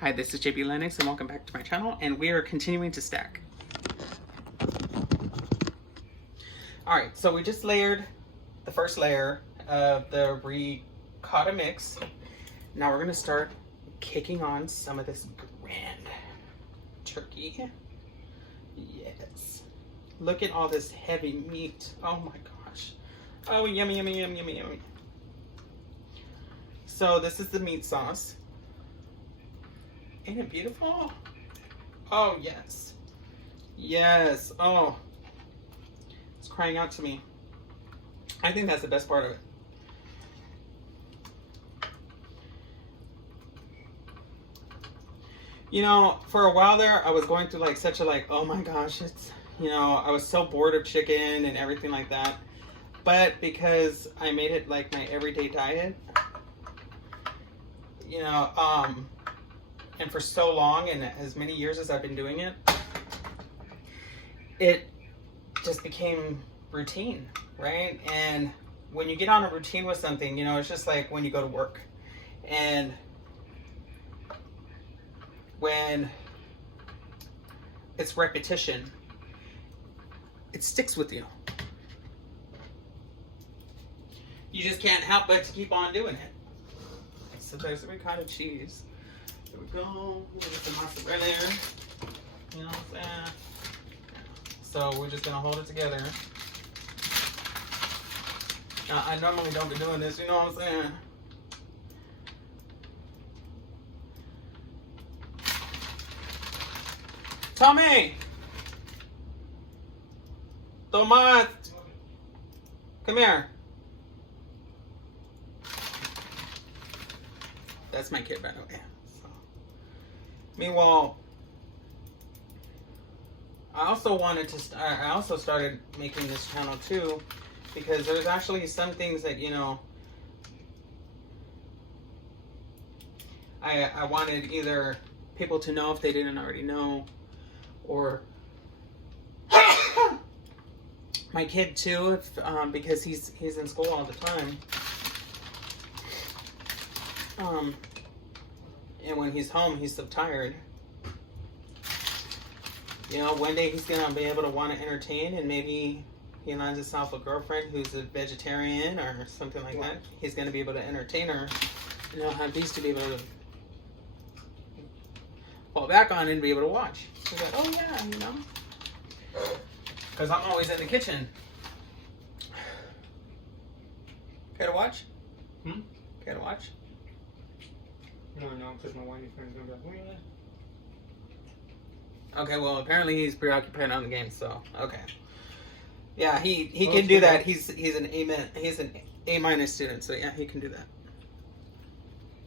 Hi, this is Bea Lennux and welcome back to my channel, and we are continuing to stack. Alright, so we just layered the first layer of the ricotta mix. Now we're going to start kicking on some of this grand turkey. Yes. Look at all this heavy meat. Oh my gosh. Oh, yummy, yummy, yummy, yummy, yummy. So this is the meat sauce. Ain't it beautiful? Oh, yes. Yes. Oh. It's crying out to me. I think that's the best part of it. You know, for a while there, I was going through like such a oh my gosh, it's, you know, I was so bored of chicken and everything like that. But because I made it like my everyday diet, you know, and for so long and as many years as I've been doing it, it just became routine, right? And when you get on a routine with something, you know, it's just like when you go to work. And when it's repetition, it sticks with you. You just can't help but to keep on doing it. So there's the ricotta cheese. There we go. Get some mozzarella there. You know what I'm saying? So we're just gonna hold it together. Now, I normally don't be doing this, you know what I'm saying? Tommy! Tomas! Come here. That's my kid, by the way. So. Meanwhile, I also started making this channel too, because there's actually some things that, you know, I wanted either people to know if they didn't already know, or my kid too, if, because he's in school all the time. And when he's home, he's so tired. You know, one day he's gonna be able to want to entertain, and maybe he lands himself a girlfriend who's a vegetarian or something like that. He's gonna be able to entertain her, and he'll have these to be able to fall back on and be able to watch. He's like, oh yeah, you know, because I'm always in the kitchen. Care to watch? Care to watch? No, because my wifey friend's gonna be like, really? Okay, well, apparently he's preoccupied on the game, so okay. Yeah, he can do that. He's an A- student, so yeah, he can do that.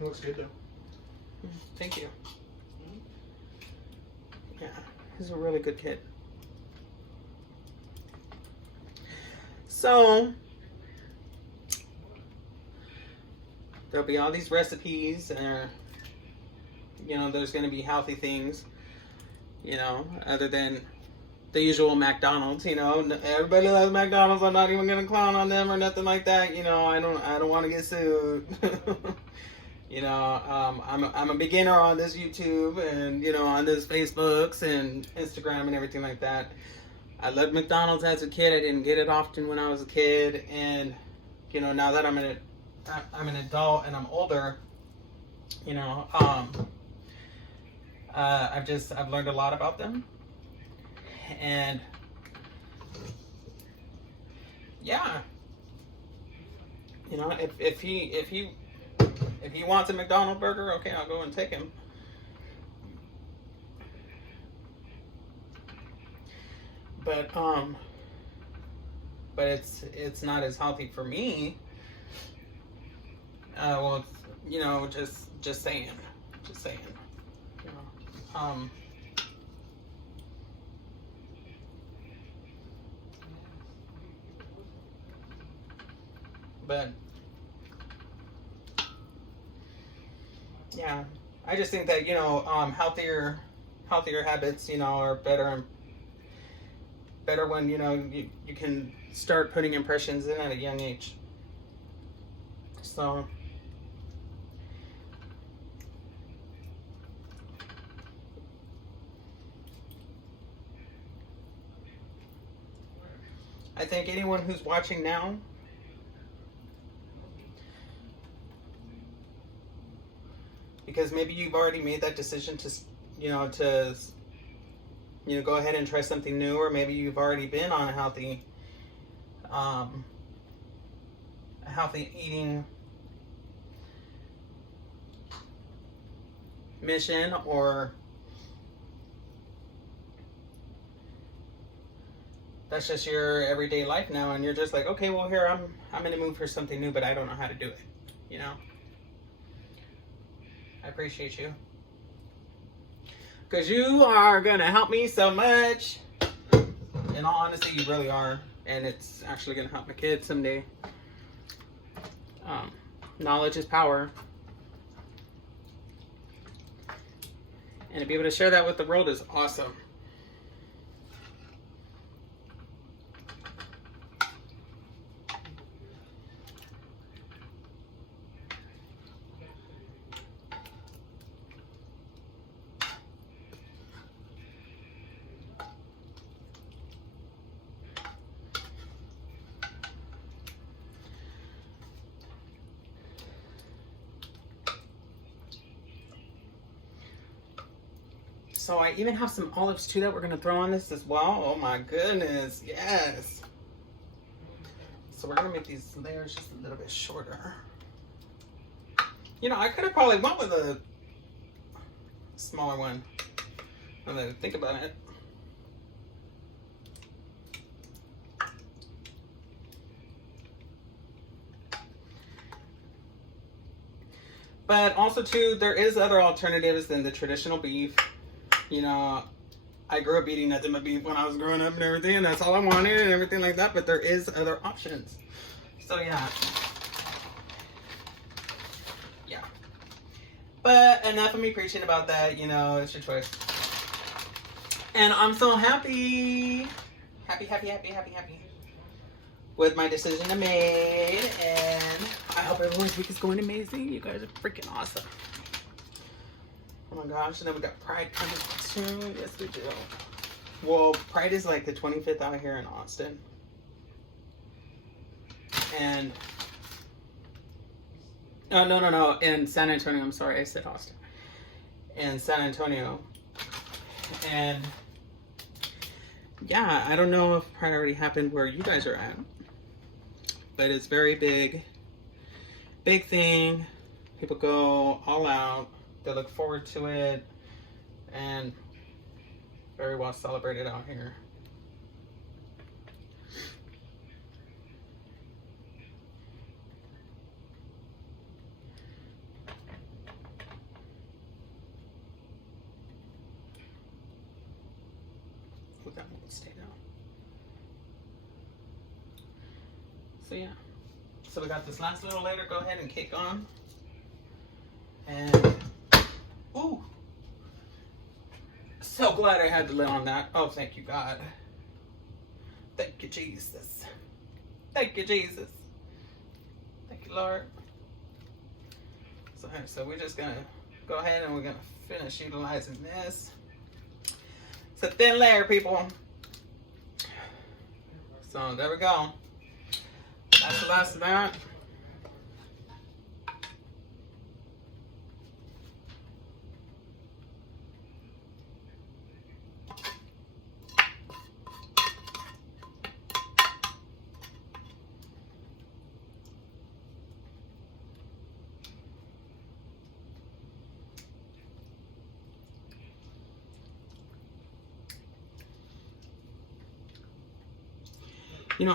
It looks good though. Thank you. Yeah, he's a really good kid. So there'll be all these recipes, and you know, there's going to be healthy things, you know, other than the usual McDonald's. You know, everybody loves McDonald's. I'm not even going to clown on them or nothing like that. You know, I don't want to get sued. You know, I'm a beginner on this YouTube and, you know, on this Facebooks and Instagram and everything like that. I loved McDonald's as a kid. I didn't get it often when I was a kid, and you know, now that I'm an adult and I'm older, you know, I've learned a lot about them, and yeah, you know, if he wants a McDonald's burger, okay, I'll go and take him. But it's not as healthy for me. Well, you know, just saying. You know, but yeah, I just think that, you know, healthier habits, you know, are better when, you know, you can start putting impressions in at a young age. So I think anyone who's watching now, because maybe you've already made that decision to, go ahead and try something new, or maybe you've already been on a healthy eating mission, or that's just your everyday life now, and you're just like, okay, well, here I'm in the mood for something new, but I don't know how to do it. I appreciate you, because you are gonna help me so much. In all honesty, you really are, and it's actually gonna help my kids someday. Knowledge is power, and to be able to share that with the world is awesome. So I even have some olives too that we're gonna throw on this as well. Oh my goodness, yes. So we're gonna make these layers just a little bit shorter. I could have probably went with a smaller one. Now that I think about it. But also too, there is other alternatives than the traditional beef. I grew up eating nothing but beef when I was growing up and everything, and that's all I wanted and everything like that, but there is other options. So yeah. But enough of me preaching about that, it's your choice. And I'm so happy with my decision I made, and I hope everyone's week is going amazing. You guys are freaking awesome. Oh my gosh, and then we got Pride coming soon. Yes, we do. Well, Pride is like the 25th out here in Austin. And, no, in San Antonio. I'm sorry, I said Austin. In San Antonio. And, yeah, I don't know if Pride already happened where you guys are at. But it's very big. Big thing. People go all out. They look forward to it, and very well celebrated out here. Oh, that won't stay down. So yeah, so we got this last little layer. Go ahead and kick on, and. Ooh. So glad I had the lid on that. Oh, thank you, God. Thank you, Jesus. Thank you, Jesus. Thank you, Lord. So we're just going to go ahead and we're going to finish utilizing this. It's a thin layer, people. So there we go. That's the last of that.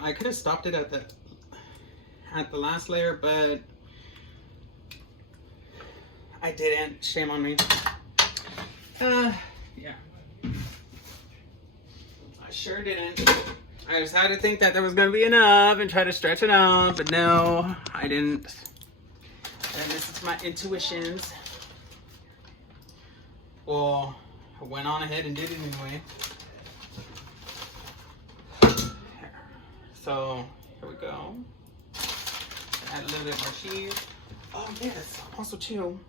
I could have stopped it at the last layer, but I didn't. Shame on me. Yeah. I sure didn't. I decided to think that there was going to be enough and try to stretch it out, but no, I didn't. And this is my intuitions. Well, I went on ahead and did it anyway. So, here we go. Add a little bit more cheese. Oh, yes. Also, too,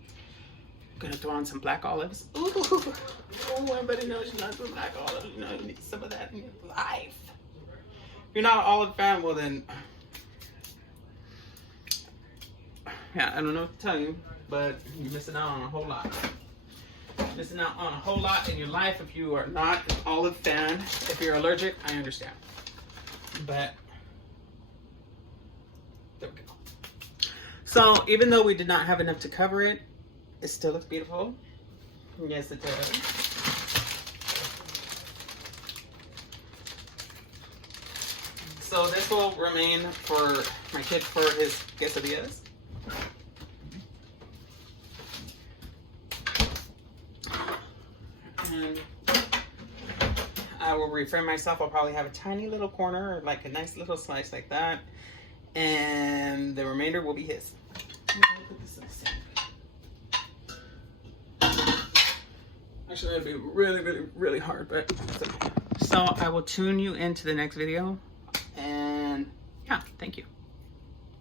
I'm going to throw on some black olives. Ooh. Oh, everybody knows you love some black olives. You need some of that in your life. you're not an olive fan, well then, yeah, I don't know what to tell you, but you're missing out on a whole lot. Missing out on a whole lot in your life if you are not an olive fan. If you're allergic, I understand. But there we go. So even though we did not have enough to cover it, it still looks beautiful. Yes, it does. So this will remain for my kid for his quesadillas. And I will refrain myself. I'll probably have a tiny little corner, or like a nice little slice like that. And the remainder will be his. Actually, it'll be really, really, really hard, but so I will tune you into the next video. And yeah, thank you.